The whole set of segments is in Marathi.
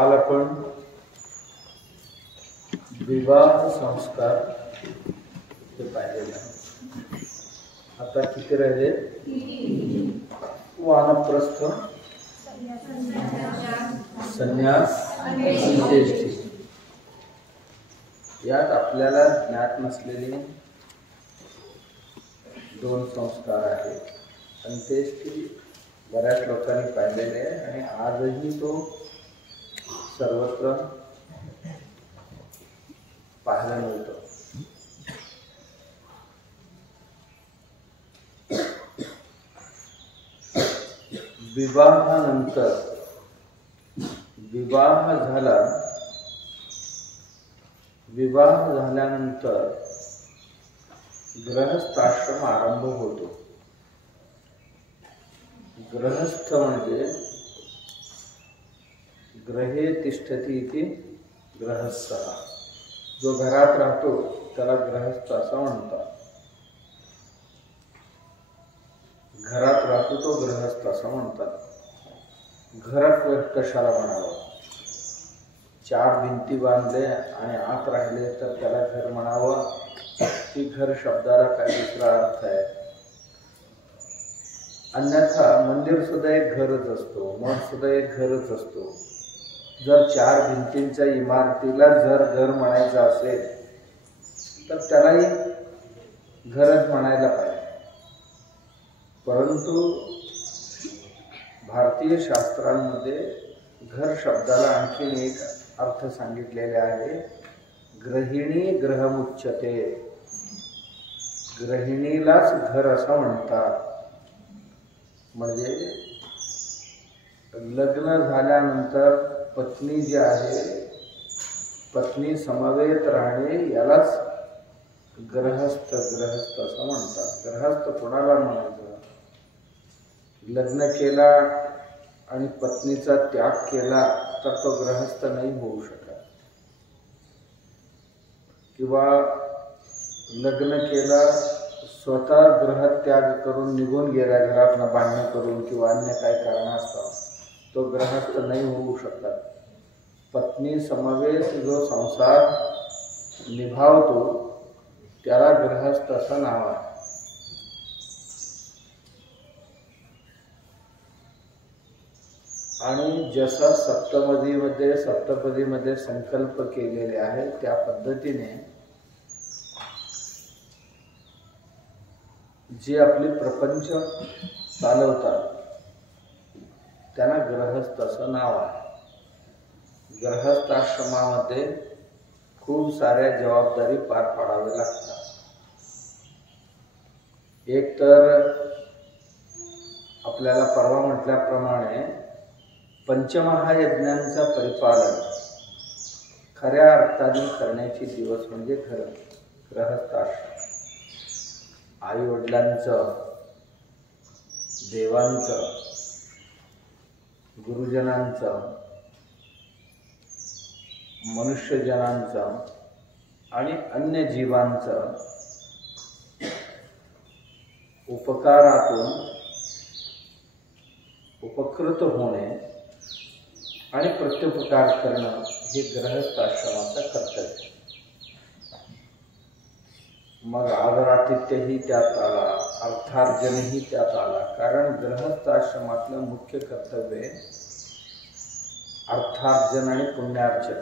काल आपण विवाह संस्कार ते पाहिलेले आहे. आता किती राहिले? वानप्रस्थ, संन्यास, अंत्येष्टी. यात आपल्याला ज्ञात नसलेले दोन संस्कार आहेत. अंत्येष्टी बऱ्याच लोकांनी पाहिलेले आहे आणि आजही तो सर्वत्र पाहायला मिळतो. विवाहानंतर विवाह झाल्यानंतर गृहस्थाश्रम आरंभ होतो. गृहस्थ म्हणजे गृहे तिष्ठती इति गृहस्थः. जो घरात राहतो त्याला गृहस्थ असं म्हणतात. घरात राहतो तो गृहस्थ असं म्हणतात. घर कशाला म्हणावं? चार भिंती बांधले आणि आत राहिले तर त्याला घर म्हणावं की घर शब्दाला काय दुसरा अर्थ आहे? अन्यथा मंदिर सुद्धा एक घरच असतो, मठ सुद्धा एक घरच असतो. जर चार भिंतींच्या इमारतीला जर घर म्हणायचं असेल तर त्यालाही घरच म्हणायला पाहिजे. परंतु भारतीय शास्त्रांमध्ये घर शब्दाला आणखीन एक अर्थ सांगितलेले आहे. गृहिणी गृहमुच्यते. गृहिणीलाच घर असं म्हणतात. म्हणजे लग्न झाल्यानंतर पत्नी जी आहे, पत्नी समवेत राहणे यालाच गृहस्थ असं म्हणतात. गृहस्थ कोणाला म्हणायचं? लग्न केला आणि पत्नीचा त्याग केला तर तो गृहस्थ नाही होऊ शकत. किंवा लग्न केला, स्वतः गृहत्याग करून निघून गेला घरातनं भांडण करून किंवा अन्य काही कारणास्तव, तो गृहस्थ नाही होऊ शकत. पत्नी समवेत जो संसार निभावतो त्याला गृहस्थ असं नाव आहे. आणि जसा सप्तपदीमध्ये संकल्प केलेले आहे त्या पद्धतीने जे आपले प्रपंच चालवतात त्यांना गृहस्थ असं नाव आहे. गृहस्थाश्रमामध्ये खूप साऱ्या जबाबदारी पार पाडाव्या लागतात. एक तर आपल्याला परवा म्हटल्याप्रमाणे पंचमहायज्ञांचा परिपालन खऱ्या अर्थाने करण्याचे दिवस म्हणजे गृहस्थाश्रम. आई वडिलांचं, देवांचं, गुरुजनांचं, मनुष्यजनांचं आणि अन्य जीवांचं उपकारातून उपकृत होणे आणि प्रत्युपकार करणं हे गृहस्थाश्रमाचं कर्तव्य. मग आदरातिथ्यही त्यात आला, अर्थार्जनही त्यात आला. कारण गृहस्थाश्रमातलं मुख्य कर्तव्य अर्थार्जन आणि पुण्यार्जन.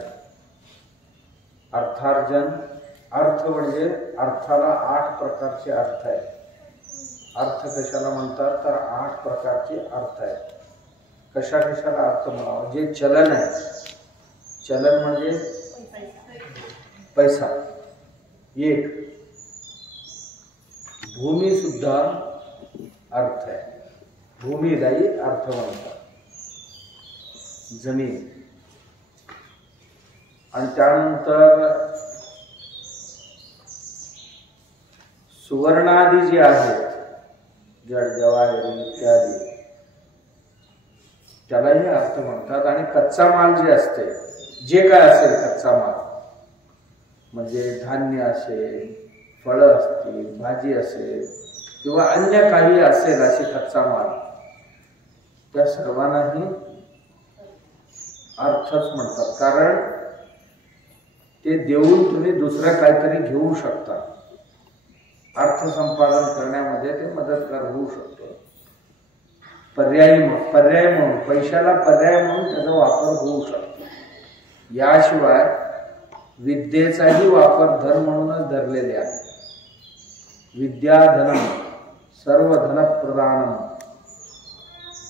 अर्थार्जन, अर्थ म्हणजे अर्थाला 8 प्रकारचे अर्थ आहेत. अर्थ कशाला म्हणतात तर 8 प्रकारचे अर्थ आहेत. कशाला अर्थ म्हणावं? जे चलन आहे, चलन म्हणजे पैसा एक. भूमी सुद्धा अर्थ आहे. भूमीलाही अर्थ म्हणतात, जमीन. आणि त्यानंतर सुवर्णादी जे आहेत, जड जवाहरी इत्यादी, त्यालाही अर्थ म्हणतात. आणि कच्चा माल जे असते, जे काय असेल कच्चा माल म्हणजे धान्य असेल, फळं असतील, भाजी असेल किंवा अन्य काही असेल असे कच्चा माल, त्या सर्वांनाही अर्थच म्हणतात, कारण ते देऊन तुम्ही दुसरं काहीतरी घेऊ शकता. अर्थ संपादन करण्यामध्ये ते मदतगार होऊ शकतो. पर्याय म्हणून, पैशाला पर्याय म्हणून त्याचा वापर होऊ शकतो. याशिवाय विद्येचाही वापर धन म्हणूनच धरलेले आहे. विद्याधनम सर्व धन प्रधानम.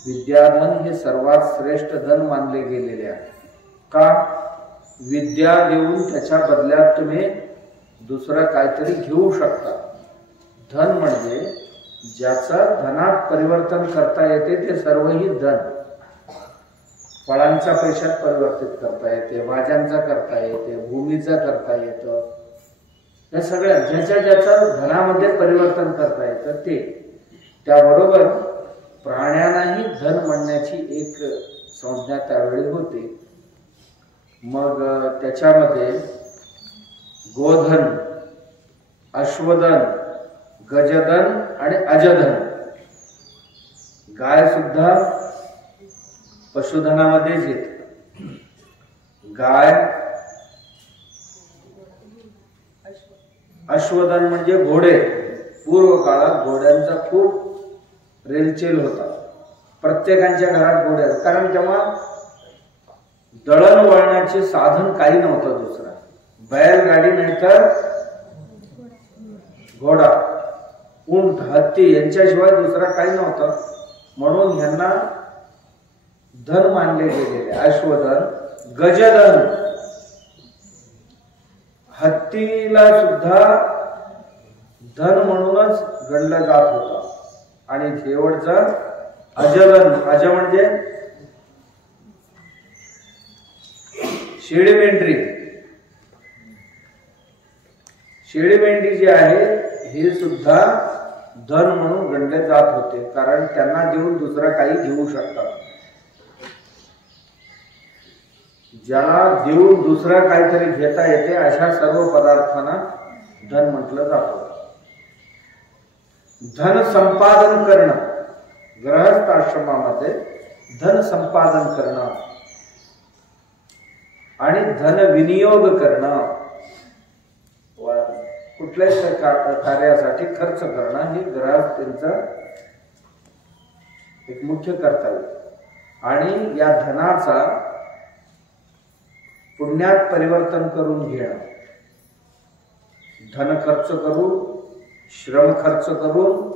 विद्याधन हे सर्वात श्रेष्ठ धन मानले गेलेले आहे. का? विद्या देऊन त्याच्या बदल्यात तुम्ही दुसरं काहीतरी घेऊ शकता. धन म्हणजे ज्याचं धनात परिवर्तन करता येते ते सर्वही धन. फळांचा पैशात परिवर्तित करता येते, भाज्यांचा करता येते, भूमीचा करता येतं. या सगळ्या ज्याच्या धनामध्ये परिवर्तन करता येतं ते. त्याबरोबर प्राण्यांनाही धन म्हणण्याची एक संज्ञा त्यावेळी होती. मग त्याच्यामध्ये गोधन, अश्वधन, गजधन आणि अजधन. गाय सुद्धा पशुधनामध्येच येते. गाय, अश्वधन म्हणजे घोडे. पूर्व काळात घोड्यांचा खूप रेलचेल होता. प्रत्येकाच्या घरात घोडे, कारण तेव्हा दळणवळणाचे साधन काही नव्हतं दुसरं. बैलगाडी नाही तर घोडा, उंट, हत्ती यांच्याशिवाय दुसरा काही नव्हतं. म्हणून यांना धन मानले गेलेले. अश्वधन, गजधन. हत्तीला सुद्धा धन म्हणूनच गणलं जात होतं. आणि शेवटचं अजधन. अज म्हणजे शेळी मेंढरी. शेळी मेंढरी जी आहे हे सुद्धा धन म्हणून गणले जात होते, कारण त्यांना देऊन दुसरं काही घेऊ शकतात. ज्याला देऊन दुसरं काहीतरी घेता येते अशा सर्व पदार्थांना धन म्हटलं जातं. धन संपादन करणं. गृहस्थ आश्रमामध्ये धन संपादन करणं आणि धन विनियोग करणं, कुठल्याही कार्यासाठी खर्च करणं हे गृहस्थांचं एक मुख्य कर्तव्य. आणि या धनाचा पुण्यात परिवर्तन करून घेणं. धन खर्च करून, श्रम खर्च करून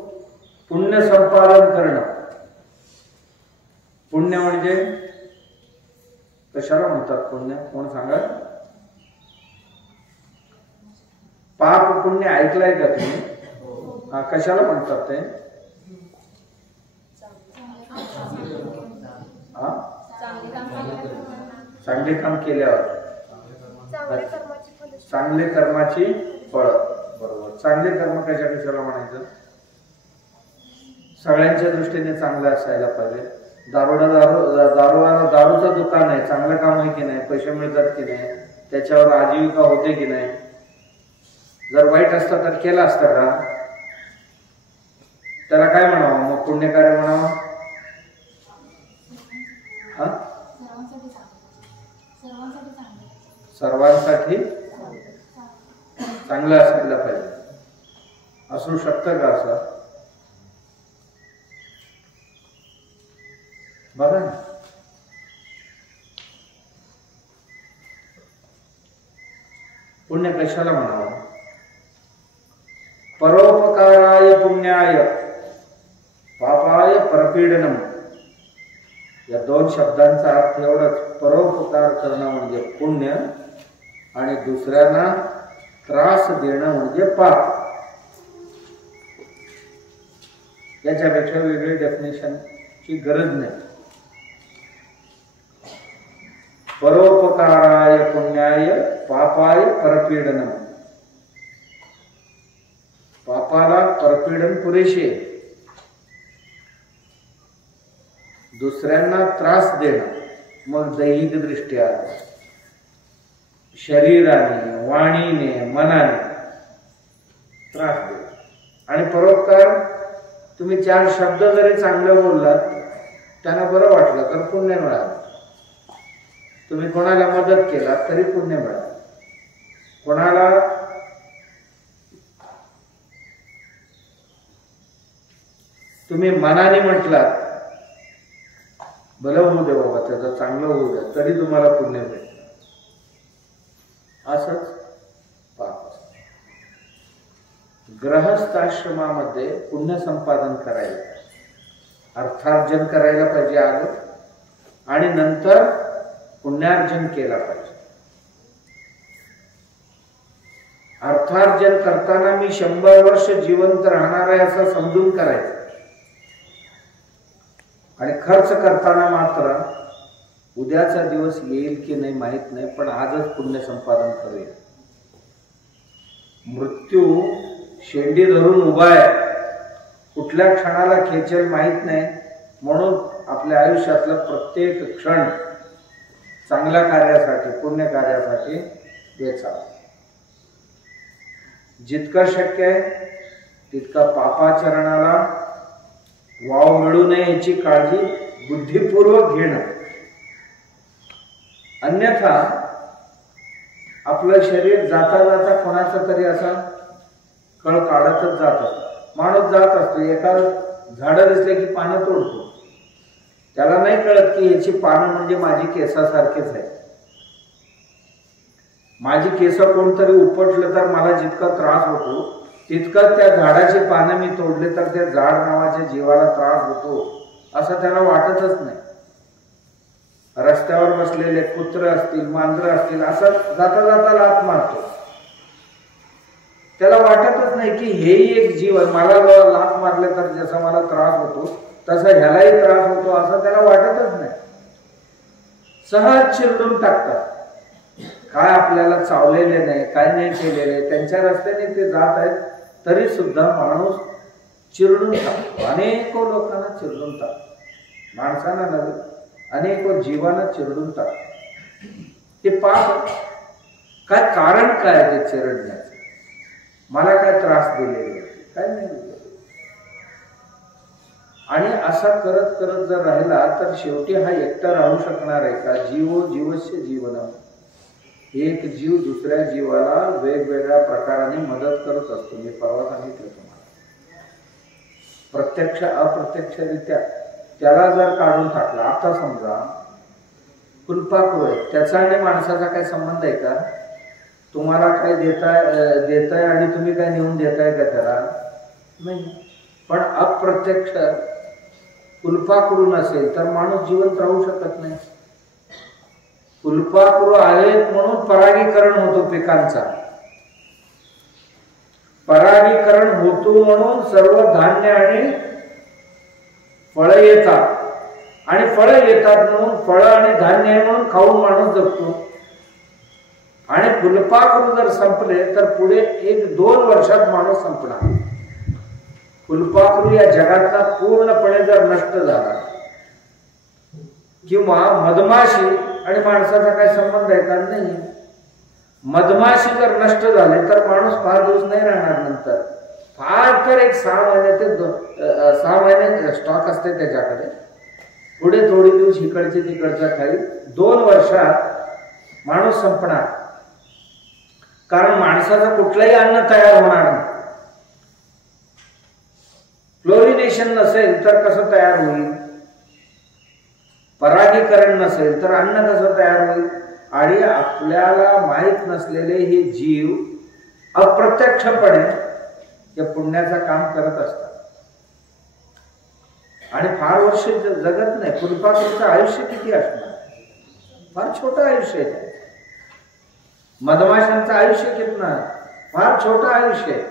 पुण्य संपादन करणं. पुण्य म्हणजे कशाला म्हणतात पुण्य? कोण सांगा? पाप पुण्य ऐकलंय का तुम्ही? हा, कशाला म्हणतात ते? चांगले काम केल्यावर चांगले कर्माची फळ. बरोबर. चांगले कर्म कशाला म्हणायचं? सगळ्यांच्या दृष्टीने चांगलं असायला पाहिजे. दारूचं दुकान आहे, चांगलं काम आहे की नाही? पैसे मिळतात की नाही? त्याच्यावर आजीविका होते की नाही? जर वाईट असतं तर केलं असतं का? त्याला काय म्हणावं मग? पुण्यकार्य म्हणावं? सर्वांसाठी चांगलं असायला पाहिजे. असू शकतं का असं? बघा ना. पुण्य कशाला म्हणावं? परोपकाराय पुण्याय पापाय परपीडनम. या दोन शब्दांचा अर्थ एवढाच. परोपकार करणं म्हणजे पुण्य आणि दुसऱ्यांना त्रास देणं म्हणजे पाप. याच्यापेक्षा वेगळी डेफिनेशनची गरज नाही. परोपकाराय पुण्याय पापाय परपीडनम. पापाला परपीडन पुरेशे. दुसऱ्यांना त्रास देणं मग दैहिक दृष्ट्या, शरीराने, वाणीने, मनाने त्रास देणं. आणि परोपकार तुम्ही 4 शब्द जरी चांगलं बोललात, त्यांना बरं वाटलं तर पुण्य मिळालं. तुम्ही कोणाला मदत केला तरी पुण्य मिळालं. कोणाला तुम्ही मनाने म्हटलात भलं होऊ दे बाबा, त्याचं चांगलं होऊ दे, तरी तुम्हाला पुण्य भेटलं. असंच पाप असतं. गृहस्थाश्रमामध्ये पुण्य संपादन करायला, अर्थार्जन करायला पाहिजे आधी, आणि नंतर पुण्यार्जन केला पाहिजे. अर्थार्जन करताना मी 100 वर्ष जिवंत राहणार आहे असं समजून करायचं, आणि खर्च करताना मात्र उद्याचा दिवस येईल की नाही माहित नाही, पण आजच पुण्य संपादन करूया. मृत्यू शेंडी धरून उभा आहे, कुठल्या क्षणाला खेचेल माहित नाही, म्हणून आपल्या आयुष्यातलं प्रत्येक क्षण चांगल्या कार्यासाठी, पुण्य कार्यासाठी द्यायचा. जितकं शक्य आहे तितका पापाचरणाला वाव मिळू नये याची काळजी बुद्धिपूर्वक घेणं. अन्यथा आपलं शरीर जाता जाता कोणाचा तरी असा कळ काढतच जात असतो. माणूस जात असतो, एका झाडं दिसले की पानं तोडतो. त्याला नाही कळत की याची पानं म्हणजे माझी केसासारखेच आहे. माझी केस कोणतरी उपटलं तर मला जितका त्रास होतो तितकं त्या झाडाची पानं मी तोडले तर त्या झाड नावाच्या जीवाला त्रास होतो असं त्याला वाटतच नाही. रस्त्यावर बसलेले कुत्र असतील, मांजर असतील, असं जाता जाता लाथ मारतो. त्याला वाटतच नाही की हेही एक जीव आहे, मला लाथ मारले तर जसा मला त्रास होतो तसा ह्यालाही त्रास होतो असं त्याला वाटतच नाही. सहज चिरडून टाकतात. काय आपल्याला चावलेले नाही, काय नाही केलेले, त्यांच्या रस्त्याने ते जात आहेत तरी सुद्धा माणूस चिरडून टाकतो. अनेको लोकांना चिरडून टाकतो, माणसांना नव्हे, अनेको जीवांना चिरडून टाकतो. ते पाप काय कारण काय ते चिरडण्याचं? मला काय त्रास दिलेले काय नाही दिलेले. आणि असा करत करत जर राहिला तर शेवटी हा एकटा राहू शकणार आहे का? जीवो जीवस्य जीवनम. एक जीव दुसऱ्या जीवाला वेगवेगळ्या प्रकाराने मदत करत असतो. मी परवा सांगितलं तुम्हाला, प्रत्यक्ष अप्रत्यक्षरित्या त्याला जर काढून टाकला. आता समजा फुलपाखरू आहे, त्याचा आणि माणसाचा काय संबंध आहे का? तुम्हाला काय देताय आणि तुम्ही काय नेऊन देताय का त्याला? नाही. पण अप्रत्यक्ष फुलपाखरू नसेल तर माणूस जिवंत राहू शकत नाही. फुलपाखरू आहेत म्हणून परागीकरण होतो पिकांचा, परागीकरण होतो म्हणून सर्व धान्य आणि फळं येतात, आणि फळं येतात म्हणून फळं आणि धान्य आहे म्हणून खाऊन माणूस जगतो. आणि फुलपाखरू जर संपले तर पुढे 1-2 वर्षात माणूस संपणार. फुलपाखरू या जगातला पूर्णपणे जर नष्ट झाला, किंवा मधमाशी आणि माणसाचा काय संबंध आहे का? नाही. मधमाशी जर नष्ट झाले तर माणूस फार दिवस नाही राहणार. नंतर फार तर 6 महिने ते 6 महिने स्टॉक असते त्याच्याकडे. पुढे थोडी दिवस इकडचे तिकडच्या खाली 2 वर्षात माणूस संपणार. कारण माणसाचं कुठलंही अन्न तयार होणार नाही. फ्लोरिनेशन नसेल तर कसं तयार होईल? परागीकरण नसेल तर अन्न कसं तयार होईल? आणि आपल्याला माहित नसलेले हे जीव अप्रत्यक्षपणे या पुण्याचं काम करत असतात आणि फार वर्ष जगत नाही. फुलपाखरूचं आयुष्य किती असणार? फार छोटं आयुष्य आहे. मधमाशांचं आयुष्य कितना? फार छोटं आयुष्य आहे.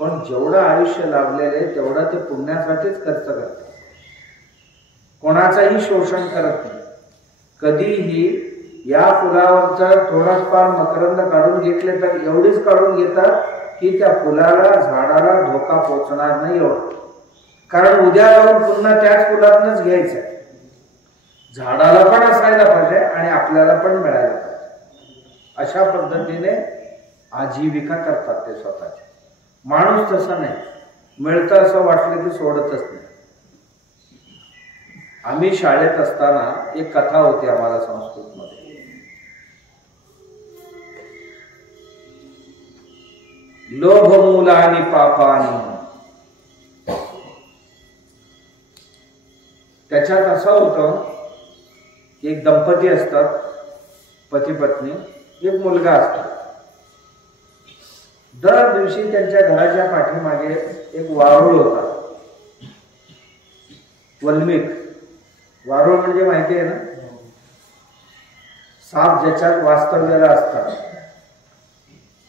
पण जेवढं आयुष्य लाभलेलं आहे तेवढं ते पुण्यासाठीच खर्च करतात. कोणाचाही शोषण करत नाही. कधीही या फुलावरचा थोडाफार मकरंद काढून घेतले तर एवढीच काढून घेतात की त्या फुलाला, झाडाला धोका पोचणार नाही एवढं. कारण उद्या जाऊन पुन्हा त्याच फुलातनच घ्यायचं. झाडाला पण असायला पाहिजे आणि आपल्याला पण मिळायला पाहिजे. अशा पद्धतीने आजीविका करतात ते स्वतःची. माणूस तसा नाही. मिळतं असं वाटलं की सोडतच नाही. आम्ही शाळेत असताना एक कथा होती आम्हाला संस्कृतमध्ये. लोभमूलानि पापानि. त्याच्यात असं होतं की एक दंपती असतात, पती पत्नी, एक मुलगा असतो. दर दिवशी त्यांच्या घराच्या पाठीमागे एक वारुळ होता, वल्मिक. वारुळ म्हणजे माहिती आहे ना, साप ज्याच्यात वास्तव्याला असतात.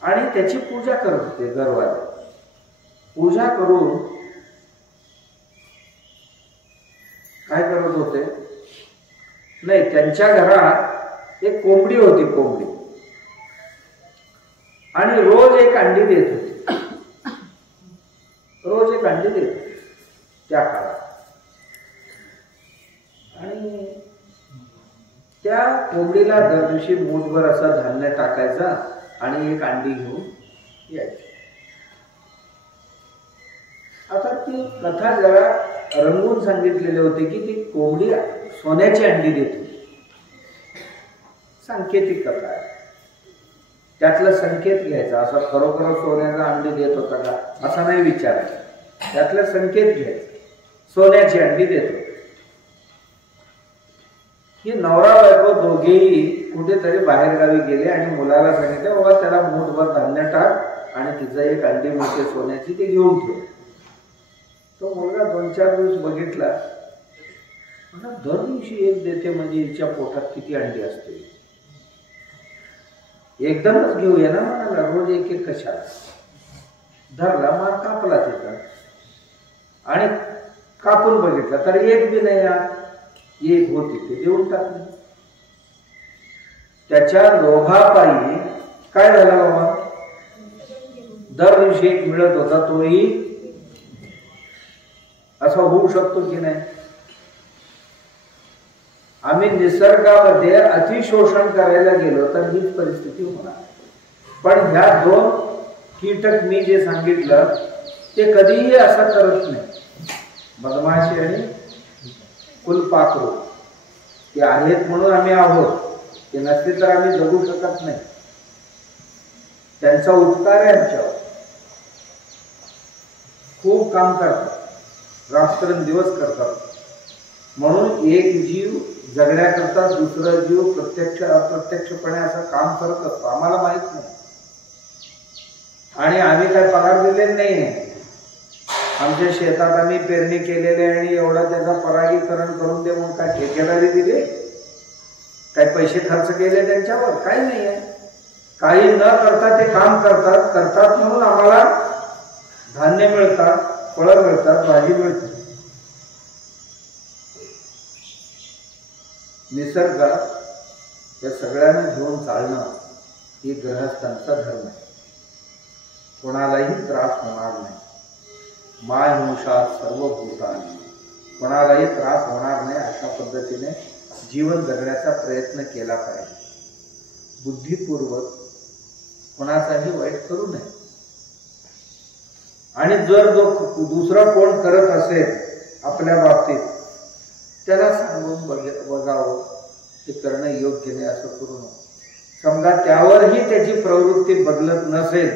आणि त्याची पूजा करत होते घरवाले. पूजा करून काय करत होते, नाही, त्यांच्या घरात एक कोंबडी होती, कोंबडी. आणि रोज एक अंडी देत होती, रोज एक अंडी देत होती त्या काळात. आणि त्या कोंबडीला दर दिवशी मूठभर असं धान्य टाकायचा आणि एक अंडी घेऊन यायची. आता ती कथा जरा रंगून सांगितलेले होते की ती कोंबडी सोन्याची अंडी देते. सांकेतिक कथा आहे, त्यातला संकेत घ्यायचा. असं खरोखर सोन्याचा अंडी देत होता का असा नाही विचारायचा, त्यातला संकेत घ्यायचा. सोन्याची अंडी देतो. ही नवरा बायको दोघेही कुठेतरी बाहेरगावी गेले आणि मुलाला सांगितलं, बाबा त्याला मूठभर धान्य टाक आणि तिचं एक अंडी मिळते सोन्याची, ती घेऊन ठेव. तो मुलगा 2-4 दिवस बघितला, म्हणा दर दिवशी एक देते म्हणजे हिच्या पोटात किती अंडी असते, एकदमच घेऊया ना म्हणाला, रोज एक एक कशाला. धरला, मार कापला तिचा आणि कापून बघितला तर एक बी नाही, एक होती, ते देऊन टाकली. त्याच्या लोभापायी काय झालं बाबा, दर दिवशी एक मिळत होता तोही असं होऊ शकतो की नाही. आम्ही निसर्गामध्ये अतिशोषण करायला गेलो तर हीच परिस्थिती होणार. पण ह्या 2 कीटक मी जे सांगितलं ते कधीही असं करत नाही. बदमाशी आणि फुलपाखरू ते आहेत म्हणून आम्ही आहोत, ते नसते तर आम्ही जगू शकत नाही. त्यांचा उपकार आहे आमच्यावर, खूप काम करतात, रात्रंदिवस करतात. म्हणून एक जीव जगण्याकरता दुसरा जीव प्रत्यक्ष अप्रत्यक्षपणे असं काम करत असतो, आम्हाला माहित नाही. आणि आम्ही काय पगार दिलेला नाही. आमच्या शेतात आम्ही पेरणी केलेली आणि एवढा त्याचा परागीकरण करून दे म्हणून काय ठेकेदारी दिले, काही पैसे खर्च केले त्यांच्यावर, काही नाही आहे. काही न करता ते काम करतात म्हणून आम्हाला धान्य मिळतात, फळं मिळतात, भाजी मिळते. निसर्गात या सगळ्यांना घेऊन चालणं ही गृहस्थांचा धर्म आहे. कोणालाही त्रास होणार नाही. माय हुंशात सर्व भूतानी, कोणालाही त्रास होणार नाही अशा पद्धतीने जीवन जगण्याचा प्रयत्न केला पाहिजे. बुद्धिपूर्वक कोणाचाही वाईट करू नये. आणि जर जो दुसरा कोण करत असेल आपल्या बाबतीत, त्याला सांगून बघावं, ते करणं योग्य नाही असं करू नये. समजा त्यावरही त्याची प्रवृत्ती बदलत नसेल,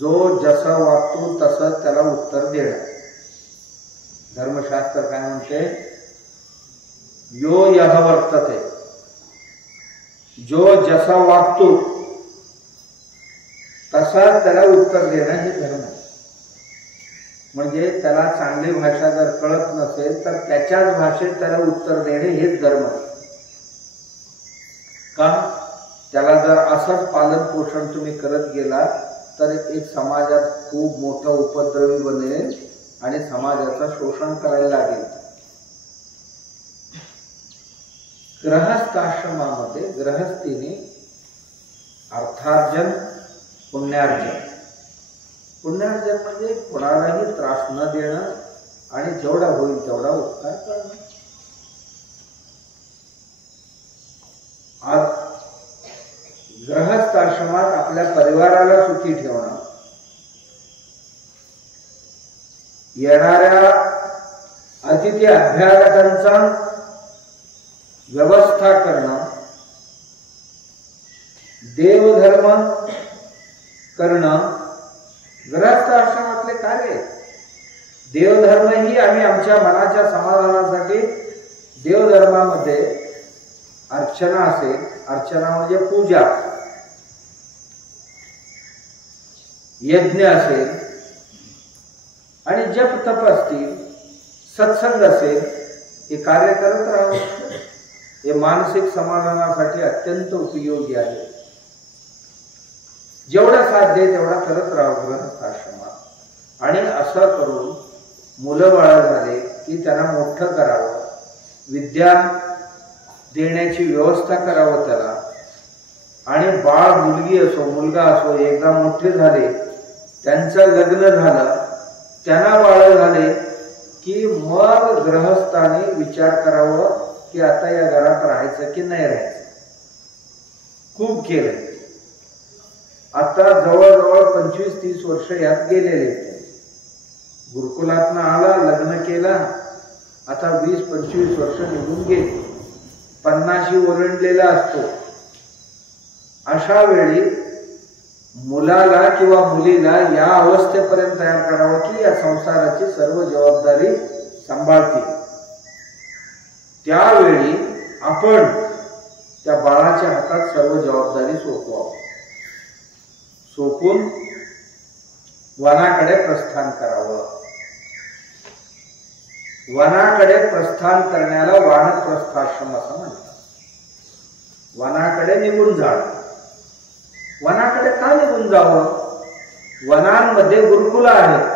जो जसं वागतो तसं त्याला उत्तर देणं. धर्मशास्त्र काय म्हणते, यो यह वर्तते, जो जसा वागतो तसा त्याला उत्तर देणं हे धर्म आहे. म्हणजे त्याला चांगली भाषा जर कळत नसेल तर त्याच्याच भाषेत त्याला उत्तर देणे हेच धर्म आहे. का, त्याला जर असंच पालन पोषण तुम्ही करत गेला तर एक समाजात खूप मोठा उपद्रवी बनेल आणि समाजाचं शोषण करायला लागेल. गृहस्थाश्रमामध्ये गृहस्थीने अर्थार्जन, पुण्यार्जन. पुण्यार्जन म्हणजे कोणालाही त्रास न देणं आणि जेवढा होईल तेवढा उपकार करणं. आज गृहस्थाश्रमात आपल्या परिवाराला सुखी ठेवणं, येणाऱ्या अतिथी अभ्यागतांचा व्यवस्था करणं, देवधर्म करणं गृहस्थ आश्रमातले कार्य आहे. देवधर्म ही आम्ही आमच्या मनाच्या समाधानासाठी देवधर्मामध्ये अर्चना असेल, अर्चना म्हणजे पूजा, यज्ञ असेल आणि जप तप असतील, सत्संग असेल, हे कार्य करत राहावं. हे मानसिक समाधानासाठी अत्यंत उपयोगी आहे. जेवढं साध्य आहे तेवढा करत राहावं गृहस्थ आश्रमात. आणि असं करून मुलं बाळ झाले की त्यांना मोठं करावं, विद्या देण्याची व्यवस्था करावं त्याला. आणि बाळ मुलगी असो मुलगा असो एकदा मोठे झाले, त्यांचं लग्न झालं, त्यांना बाळ झाले की मग गृहस्थाने विचार करावं की आता या घरात राहायचं की नाही राहायचं. खूप केलंय. आता जवळजवळ 25-30 वर्ष यात गेलेले. गुरुकुलातनं आला, लग्न केला, आता 20-25 वर्ष निघून गेली, 50 ओरंडलेला असतो. अशा वेळी मुलाला किंवा मुलीला या अवस्थेपर्यंत तयार करावं की या संसाराची सर्व जबाबदारी सांभाळतील. त्यावेळी आपण त्या बाळाच्या हातात सर्व जबाबदारी सोपवावं. सोपून वनाकडे प्रस्थान करावं. वनाकडे प्रस्थान करण्याला वानप्रस्थाश्रम असं म्हणतात. वनाकडे निघून जाणं. वनाकडे का निघून जावं? वनांमध्ये गुरुकुल आहेत,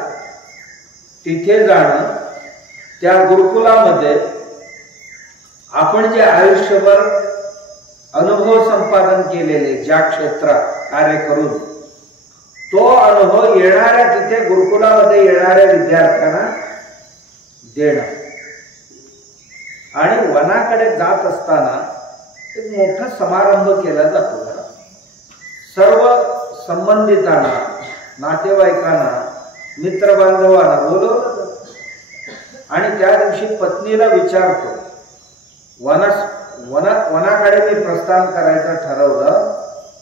तिथे जाणं. त्या गुरुकुलामध्ये आपण जे आयुष्यभर अनुभव संपादन केलेले ज्या क्षेत्रात कार्य करून, तो अनुभव येणाऱ्या तिथे गुरुकुलामध्ये येणाऱ्या विद्यार्थ्यांना देणं. आणि वनाकडे जात असताना एक मोठा समारंभ केला जातो. सर्व संबंधितांना, नातेवाईकांना, मित्रबांधवांना बोलवलं जातं. आणि त्या दिवशी पत्नीला विचारतो, वनाकडे मी प्रस्थान करायचं ठरवलं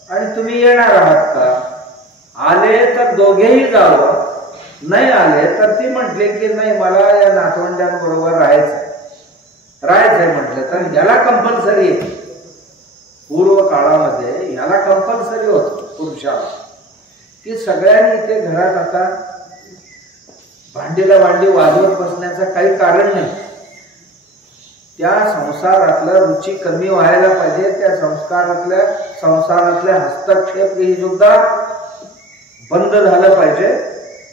आणि तुम्ही येणार आहात का? आले तर दोघेही जावं, नाही आले तर ती म्हटले की नाही मला या नातवंड्यांबरोबर राहायचंय म्हटलं तर याला कंपल्सरी आहे. पूर्व काळामध्ये याला कंपल्सरी होत पुरुषाला की सगळ्यांनी इथे घरात आता भांडीला भांडी वाजवत बसण्याचं काही कारण नाही. त्या संसारातलं रुची कमी व्हायला पाहिजे. त्या संसारातल्या हस्तक्षेप ही सुद्धा बंद झालं पाहिजे.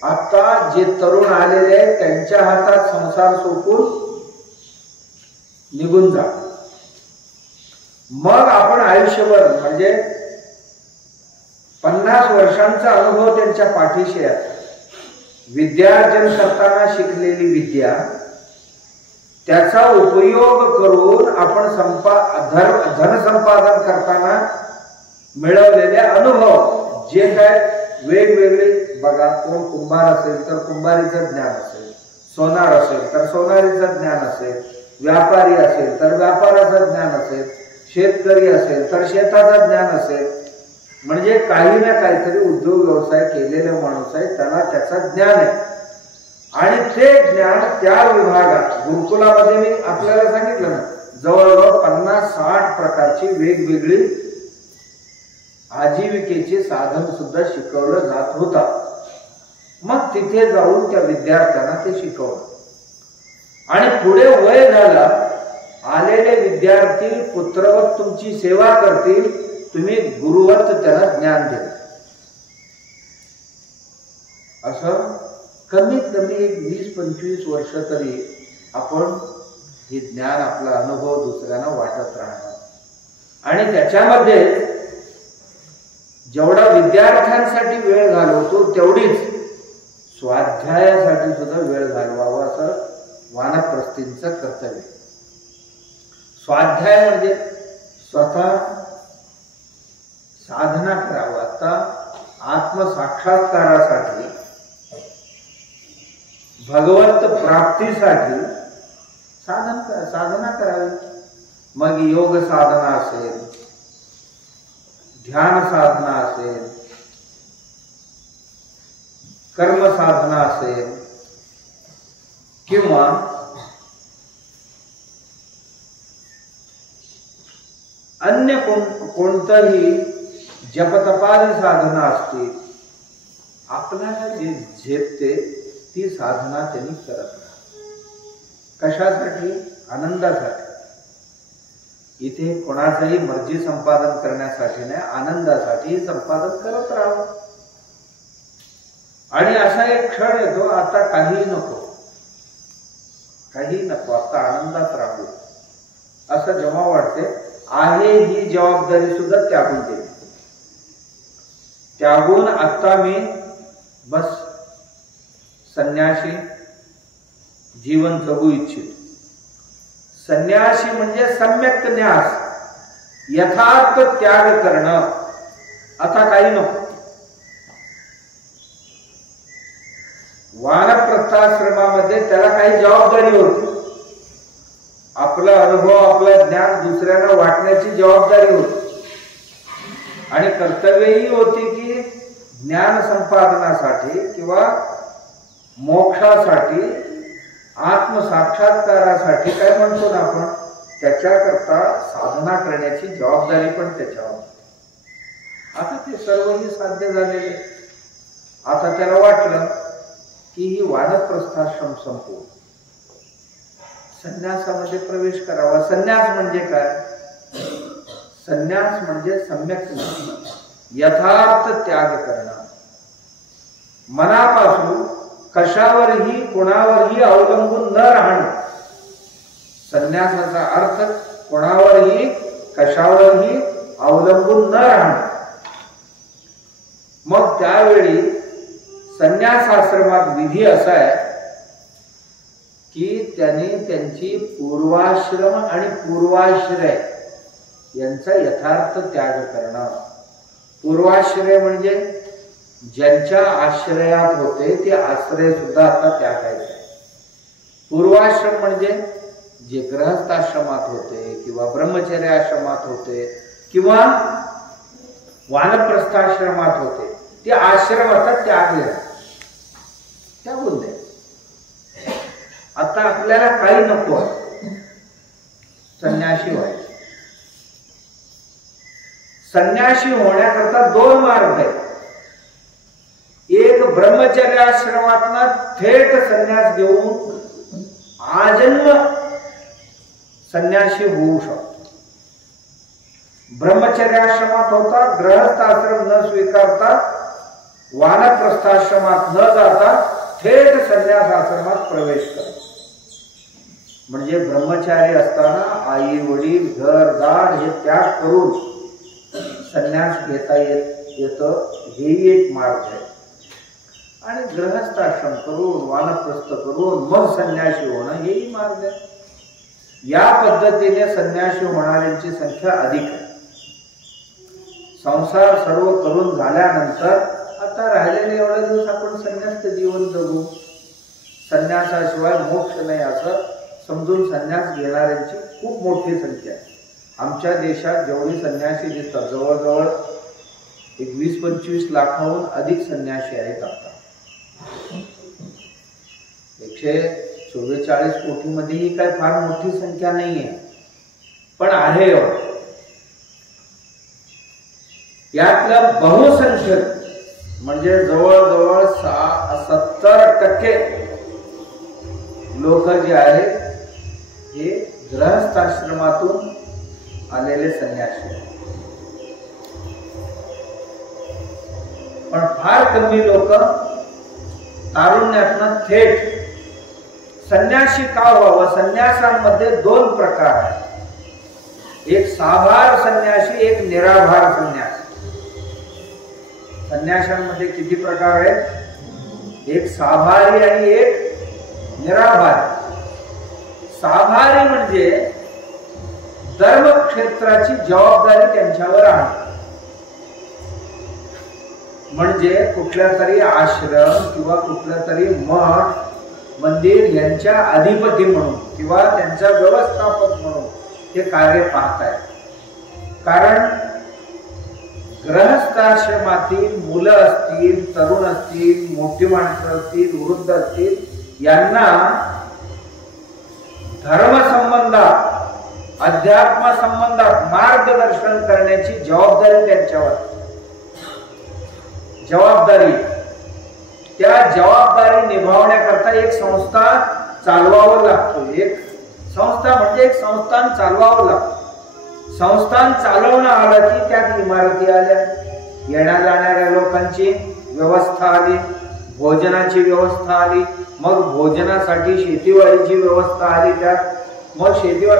आता जे तरुण आलेले आहेत त्यांच्या हातात संसार सोपून निघून जा. मग आपण आयुष्यभर म्हणजे 50 वर्षांचा अनुभव त्यांच्या पाठीशी आहे. विद्यार्जन करताना शिकलेली विद्या, त्याचा उपयोग करून आपण धनसंपादन करताना मिळवलेले अनुभव जे काय वेगवेगळे. बघा, कोण कुंभार असेल तर कुंभारीचं ज्ञान असेल, सोनार असेल तर सोनारीचं ज्ञान असेल, व्यापारी असेल तर व्यापाराचं ज्ञान असेल, शेतकरी असेल तर शेताचं ज्ञान असेल. म्हणजे काही ना काहीतरी उद्योग व्यवसाय केलेला माणूस आहे, त्याला त्याचं ज्ञान आहे. आणि ते ज्ञान त्या विभागात गुरुकुलामध्ये मी आपल्याला सांगितलं ना, जवळजवळ 50-60 प्रकारची वेगवेगळी आजीविकेचे साधन सुद्धा शिकवलं जात होता. मग तिथे जाऊन त्या विद्यार्थ्यांना ते शिकवलं. आणि पुढे वय झालं, आलेले विद्यार्थी पुत्रवत तुमची सेवा करतील, तुम्ही गुरुवत त्याला ज्ञान द्या. असं कमीत कमी 20-25 वर्ष तरी आपण हे ज्ञान, आपला अनुभव दुसऱ्यांना वाटत राहणार. आणि त्याच्यामध्ये जेवढा विद्यार्थ्यांसाठी वेळ घालवतो तेवढीच स्वाध्यायासाठी सुद्धा वेळ घालवावा असं वानप्रस्थींचं कर्तव्य. स्वाध्याय म्हणजे स्वतः साधना करावं. आता आत्मसाक्षात्कारासाठी, भगवत प्राप्तीसाठी साधना करावी. मग योग साधना असेल, ध्यान साधना असेल, कर्म साधना असेल, किंवा अन्य कोणतंही जपतपादी साधना असतील, आपल्याला जे झेपते ती साधना त्यांनी करत नाही. कशासाठी? आनंदासाठी. इथे कोणाचंही मर्जी संपादन करण्यासाठी नाही, आनंदासाठी संपादन करत राहावं. आणि असा एक क्षण येतो, आता काही नको, काही नको, आता आनंदात राहू असं जेव्हा वाटते, आहे ही जबाबदारी सुद्धा त्यागून देते. त्यागून आता मी बस संन्यासी जीवन जगू इच्छितो. संन्यासी म्हणजे सम्यक न्यास, यथार्थ त्याग करणं. आता काही नको. वानप्रस्थाश्रमामध्ये त्याला काही जबाबदारी होती. आपला अनुभव, आपलं ज्ञान दुसऱ्यांना वाटण्याची जबाबदारी होती. आणि कर्तव्यही होती की ज्ञान संपादनासाठी किंवा मोक्षासाठी, आत्मसाक्षात्कारासाठी काय म्हणतो ना आपण, त्याच्याकरता साधना करण्याची जबाबदारी पण त्याच्यावर. आता ते सर्वही साध्य झालेले. आता त्याला वाटलं की ही वानप्रस्थाश्रम संपवून संन्यासामध्ये प्रवेश करावा. संन्यास म्हणजे काय? संन्यास म्हणजे सम्यक यथार्थ त्याग करणं. मनापासून कशावरही कोणावरही अवलंबून न राहणं. संन्यासाचा अर्थ कोणावरही कशावरही अवलंबून न राहणं. मग त्यावेळी संन्यासाश्रमात विधी असा आहे की त्यांनी त्यांची पूर्वाश्रम आणि पूर्वाश्रय यांचा यथार्थ त्याग करणं. पूर्वाश्रय म्हणजे ज्यांच्या आश्रयात होते ते आश्रय सुद्धा आता त्यागायचे. पूर्वाश्रम म्हणजे जे गृहस्थाश्रमात होते किंवा ब्रह्मचर्य आश्रमात होते किंवा वानप्रस्थाश्रमात होते, ते आश्रम आता त्यागले, त्यागून दे. आता आपल्याला काही नको, संन्यासी व्हायचे. संन्यासी होण्याकरता दोन मार्ग आहेत. एक ब्रह्मचर्याश्रमातनं थेट संन्यास घेऊन आजन्म संन्यासी होऊ शकतो. ब्रह्मचर्याश्रमात होता, गृहस्थाश्रम न स्वीकारता, वानप्रस्थाश्रमात न जाता थेट संन्यासाश्रमात प्रवेश करतो. म्हणजे ब्रह्मचारी असताना आई वडील घरदार हे त्याग करून संन्यास घेता येतं, हेही एक मार्ग आहे. आणि गृहस्थाश्रम करून वानप्रस्थ करून मग संन्यासी होणं हेही मार्ग आहे. या पद्धतीने संन्यासी होणाऱ्यांची संख्या अधिक आहे. संसार सर्व करून झाल्यानंतर आता राहिलेले एवढे दिवस आपण संन्यास्त जीवन जगू, संन्यासाशिवाय मोक्ष नाही असं समजून संन्यास घेणाऱ्यांची खूप मोठी संख्या आहे. आमच्या देशात जेवढी संन्यासी दिसतात, जवळजवळ 20-25 लाखाहून अधिक संन्यासी आहेत. आता 144 कोटीमध्ये ही काय फार मोठी संख्या नाहीये, पण आहे. यातलं बहुसंख्यक म्हणजे जवळजवळ 70% लोक जे आहेत हे गृहस्थाश्रमातून आलेले संन्यासी. पण फार कमी लोक तारुण्यातनं थेट संन्यासी का व्हावं. संन्यासांमध्ये दोन प्रकार आहेत. एक साभार संन्यासी, एक निराभार संन्यासी. संन्यासांमध्ये किती प्रकार आहेत? एक साभारी आणि एक निराभारी. साभारी म्हणजे धर्मक्षेत्राची जबाबदारी त्यांच्यावर आहे. म्हणजे कुठल्या तरी आश्रम किंवा कुठला तरी मठ मंदिर यांच्या अधिपती म्हणून किंवा त्यांचा व्यवस्थापक म्हणून ते कार्य पाहत आहेत. कारण गृहस्थाश्रमातील मुलं असतील, तरुण असतील, मोठी माणसं असतील, वृद्ध असतील, यांना धर्मसंबंधात, अध्यात्म संबंधात मार्गदर्शन करण्याची जबाबदारी त्यांच्यावर. जबाबदारी, त्या जबाबदारी निभावण्याकरता एक संस्था चालवावं लागतो. एक संस्था म्हणजे एक संस्थान चालवावं लागतं. संस्थान चालवणं आलं की त्यात इमारती आल्या, येण्या जाणाऱ्या लोकांची व्यवस्था आली, भोजनाची व्यवस्था आली, मग भोजनासाठी शेतीवाडीची व्यवस्था आली, त्यात मग शेतीवाड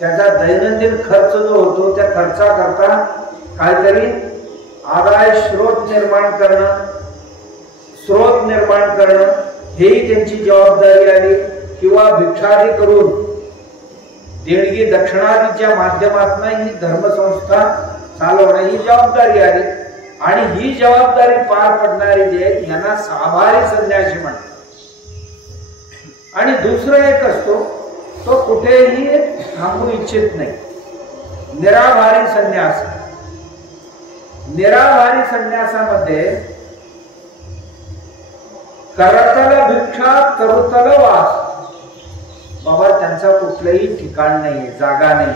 त्याचा दैनंदिन खर्च जो होतो त्या खर्चाकरता काहीतरी आदाय स्रोत निर्माण करणं हेही त्यांची जबाबदारी आली. किंवा भिक्षादी करून देणगी दक्षिणादीच्या माध्यमातून ही धर्मसंस्था चालवणं ही जबाबदारी आली. आणि ही जबाबदारी पार पडणारे जे आहेत यांना साभारी संन्यासी म्हणतात. आणि दुसरं एक असतो तो कुठेही थांबू इच्छित नाही, निराभारी संन्यास. निराभारी संन्यासामध्ये करतल भिक्षा करुतल वास. बाबा त्यांचा कुठलंही ठिकाण नाहीये, जागा नाही,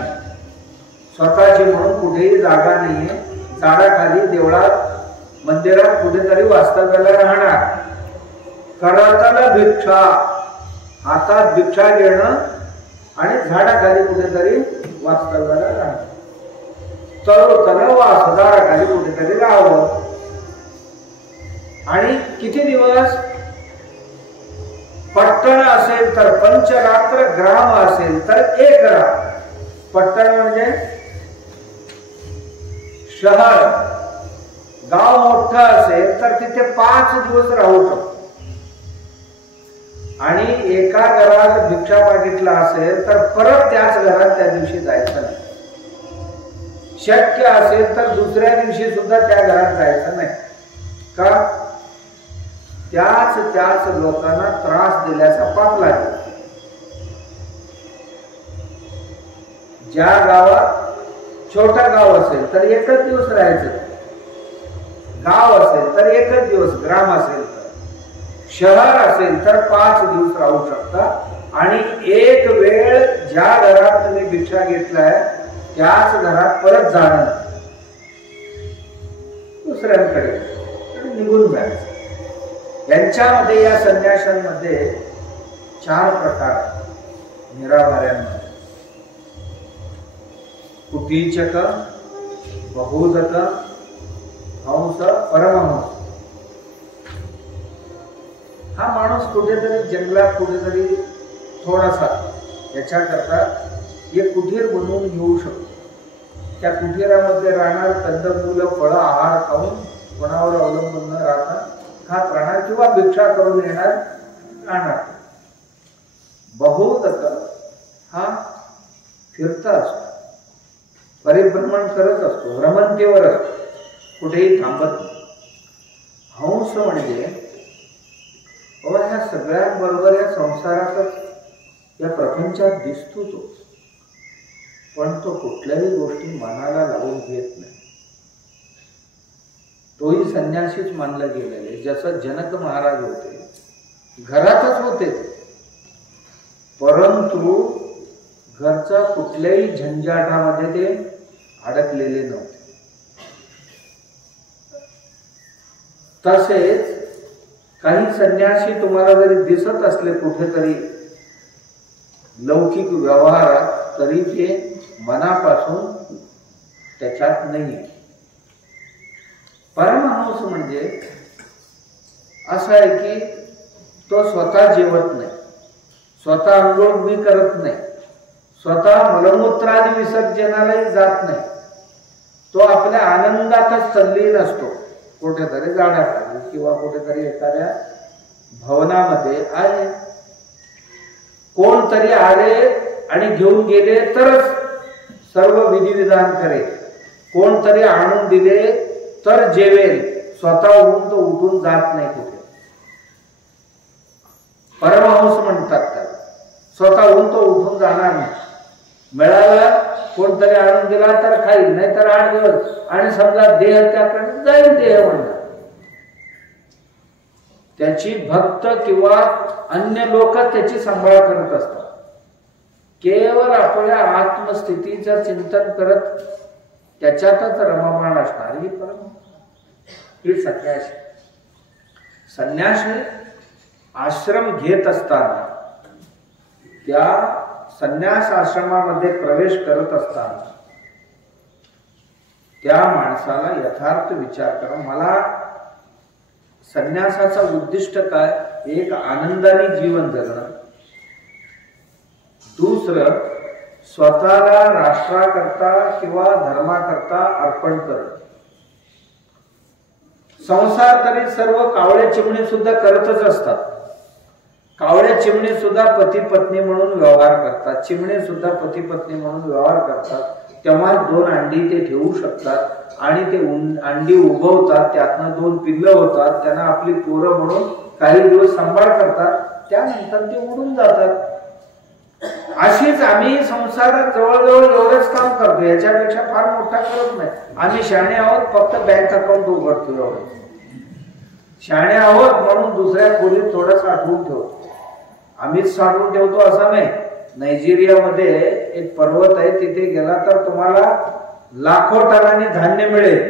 स्वतःची म्हणून कुठेही जागा नाहीये. झाडाखाली, देवळात, मंदिरात कुठेतरी वास्तव्याला राहणार. करतल भिक्षा, हातात भिक्षा घेणं आणि झाडाखाली कुठेतरी वास्तव्याला राहणं. तरुतल वास, झाडाखाली कुठेतरी राहावं. आणि किती दिवस? पट्टण असेल तर पंचरात्र, ग्राम असेल तर 1 रात्र. पट्टण म्हणजे शहर, गाव मोठं असेल तर तिथे 5 दिवस राहू शकतो. आणि एका घरात भिक्षा मागितला असेल तर परत त्याच घरात त्या दिवशी जायचं नाही. शक्य असेल तर दुसऱ्या दिवशी सुद्धा त्या घरात जायचं नाही. का? त्याच लोकांना त्रास दिल्याचा पाप लागेल. ज्या गावात छोटं गाव असेल तर 1च दिवस राहायचं, गाव असेल तर 1च दिवस, ग्राम असेल तर, शहर असेल तर 5 दिवस राहू शकता. आणि एक वेळ ज्या घरात तुम्ही भिक्षा घेतलाय त्याच घरात परत जाणं, दुसऱ्यांकडे निघून जायचं. यांच्यामध्ये, या संन्याशांमध्ये 4 प्रकार आहेत निराभाऱ्यांमध्ये. कुटीचक, बहूदक, हंस, परमहंस. हा माणूस कुठेतरी जंगलात, कुठेतरी थोडासा याच्याकरता एक कुटीर बनवून घेऊ शकतो. त्या कुटीरामध्ये राहणार, कंदमुलं, फळं, आहार खाऊन कोणावर अवलंबून न राहता खात राहणार किंवा भिक्षा करून येणार राहणार. बहूदक हा फिरता असतो, परिभ्रमण करत असतो, भ्रमंतीवर असतो, कुठेही थांबत नाही. हंस म्हणजे बाबा ह्या सगळ्यांबरोबर या संसारातच, या प्रपंचात दिसतो तो, पण तो कुठल्याही गोष्टी मनाला लावून घेत नाही. तोही संन्यासीच मानला गेलेले. जसं जनक महाराज होते, घरातच होते, परंतु घरच्या कुठल्याही झंझाटामध्ये ते अडकलेले नव्हते. तसेच काही संन्यासी तुम्हाला जरी दिसत असले कुठेतरी लौकिक व्यवहारात, तरी ते मनापासून त्याच्यात नाही. परमहंस म्हणजे असं आहे की तो स्वतः जेवत नाही, स्वतः आंघोळ मी करत नाही, स्वतः मलमूत्रादी विसर्जनालाही जात नाही. तो आपल्या आनंदातच तल्लीन असतो. कुठेतरी झाडाखाली किंवा कुठेतरी एखाद्या भवनामध्ये आहे, कोणतरी आले आणि घेऊन गेले तरच सर्व विधिविधान करेल, कोणतरी आणून दिले तर जेवेल, स्वतःहून तो उठून जात नाही कुठे. परमहंस म्हणतात त्याला. स्वतःहून तो उठून जाणार नाही. मिळाला कोणतरी आणून दिला तर खाईल, नाही तर 8 दिवस, आणि समजा देह त्याकडे जाईल देह म्हणणार. त्याची भक्त किंवा अन्य लोक त्याची सांभाळ करत असतात. केवळ आपल्या आत्मस्थितीचं चिंतन करत त्याच्यातच रममाण असणार ही ही संन्यास. संन्यास आश्रम घेत असताना, त्या संन्यास आश्रमामध्ये प्रवेश करत असताना त्या माणसाला यथार्थ विचार करा, मला संन्यासाचं उद्दिष्ट काय? एक आनंदाने जीवन जगणं, दुसरं स्वतःला राष्ट्राकरता किंवा धर्माकरता अर्पण करणं. संसार तरी सर्व कावळे चिमणी सुद्धा करतच असतात. कावळे चिमणी सुद्धा पती पत्नी म्हणून व्यवहार करतात, चिमणे सुद्धा पती पत्नी म्हणून व्यवहार करतात. तेव्हा 2 अंडी ते ठेवू शकतात आणि ते अंडी उगवतात, त्यातनं 2 पिल्लं होतात, त्यांना आपली पोरं म्हणून काही दिवस सांभाळ करतात, त्यानंतर ते उडून जातात. अशीच आम्ही संसारात जवळजवळ एवढंच काम करतो, याच्यापेक्षा फार मोठा करत नाही. आम्ही शहाणे आहोत, फक्त बँक अकाउंट उघडतो एवढं. शहाणे आहोत म्हणून दुसऱ्या खोलीत थोडं साठवून ठेवतो. आम्हीच साठवून ठेवतो असं नाही. नायजेरियामध्ये एक पर्वत आहे, तिथे गेला तर तुम्हाला लाखो टनांनी धान्य मिळेल,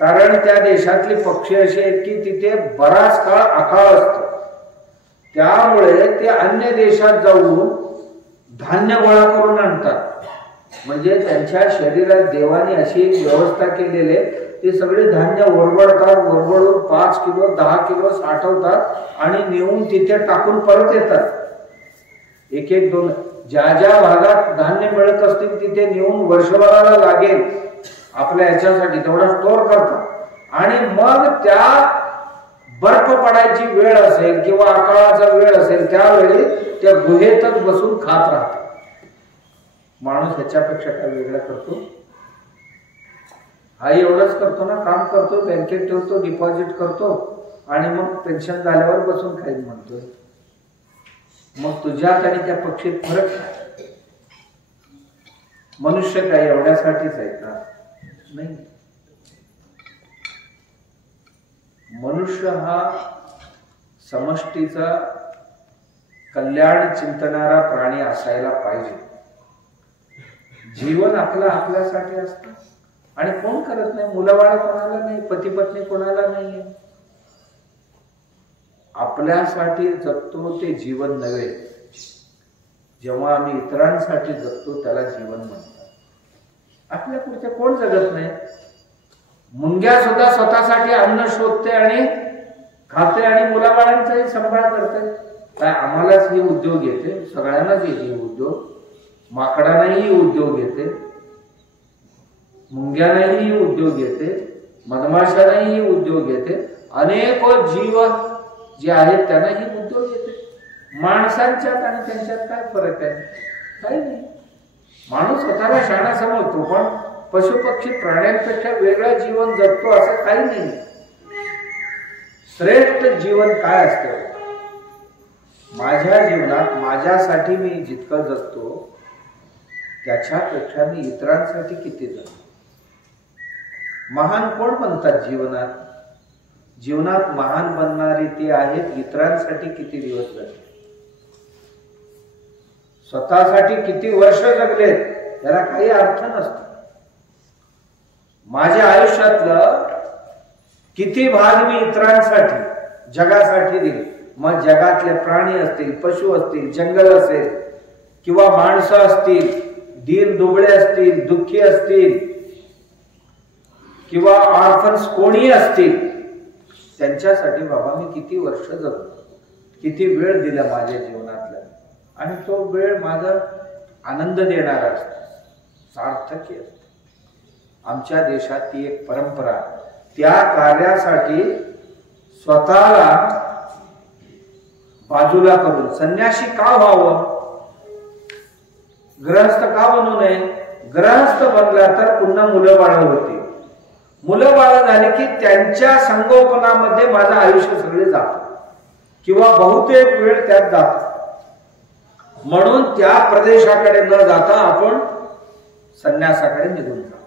कारण त्या देशातले पक्षी असे आहेत की तिथे बराच काळ अकाळ असतो. त्यामुळे ते अन्य देशात जाऊन धान्य गोळा करून आणतात. म्हणजे त्यांच्या शरीरात देवाने अशी एक व्यवस्था केलेली आहे, ते सगळे धान्य ओरबडतात, ओरबडून 5 किलो 10 किलो साठवतात आणि नेऊन तिथे टाकून परत येतात. 1-2 ज्या ज्या भागात धान्य मिळत असतील तिथे नेऊन वर्षभराला लागेल आपल्या याच्यासाठी तेवढा स्टोअर करतात आणि मग त्या बर्फ पडायची वेळ असेल किंवा अकाळाचा वेळ असेल त्यावेळी त्या गुहेतच बसून खात राहतात. माणूस ह्याच्यापेक्षा काय वेगळं करतो? हा एवढंच करतो ना, काम करतो, बँकेत ठेवतो, डिपॉझिट करतो आणि मग पेन्शन झाल्यावर बसून खाईल म्हणतोय. मग तुझ्यात आणि त्या पक्षीत फरक काय? मनुष्य काय एवढ्यासाठीच आहे का? नाही. मनुष्य हा समष्टीचा कल्याण चिंतणारा प्राणी असायला पाहिजे. जीवन आपलं आपल्यासाठी असतं आणि कोण करत नाही. मुलंबाळ कोणाला नाही, पती पत्नी कोणाला नाहीये. आपल्यासाठी जगतो ते जीवन नव्हे. जेव्हा आम्ही इतरांसाठी जगतो त्याला जीवन म्हणतात. आपल्या पुढचे कोण जगत नाही. मुंग्या सुद्धा स्वतःसाठी अन्न शोधते आणि खाते आणि मुलाबाळांचाही सांभाळ करते. काय आम्हालाच हे उद्योग येते? सगळ्यांनाच येते उद्योग. माकडांनाही उद्योग येते, मुंग्यांनाही उद्योग येते, मधमाशांनाही उद्योग येते, अनेक जीव जे आहेत त्यांनाही उद्योग येते. माणसांच्यात आणि त्यांच्यात काय फरक आहे? काही नाही. माणूस स्वतःला शहाणा समजतो, पण पशुपक्षी प्राण्यांपेक्षा वेगळं जीवन जगतो असं काही नाही. श्रेष्ठ जीवन काय असतं? माझ्या जीवनात माझ्यासाठी मी जितकं जगतो त्याच्यापेक्षा मी इतरांसाठी किती जगतो. महान कोण बनतात जीवनात? जीवनात महान बनणारे ते आहेत इतरांसाठी किती दिवस जगले, स्वतःसाठी किती वर्ष जगले, त्याला काही अर्थ नसतो. माझ्या आयुष्यातलं किती भाग मी इतरांसाठी जगासाठी दिले. मग जगातले प्राणी असतील, पशु असतील, जंगल असेल किंवा माणसं असतील, दीन दुबळे असतील, दुःखी असतील किंवा ऑर्फन्स कोणी असतील, त्यांच्यासाठी बाबा मी किती वर्ष जगलो, किती वेळ दिला माझ्या जीवनातला, आणि तो वेळ माझा आनंद देणारा असतो, सार्थकी असतो. आमच्या देशात ती एक परंपरा. त्या कार्यासाठी स्वतःला बाजूला करून संन्यासी का व्हावं? गृहस्थ का बनू नये? गृहस्थ बनला तर पुन्हा मुलं बाळ होती. मुलं बाळ झाली की त्यांच्या संगोपनामध्ये माझं आयुष्य सगळे जातं. किंवा बहुतेक वेळ त्यात जातो. म्हणून त्या प्रदेशाकडे न जाता आपण संन्यासाकडे निघून जातो.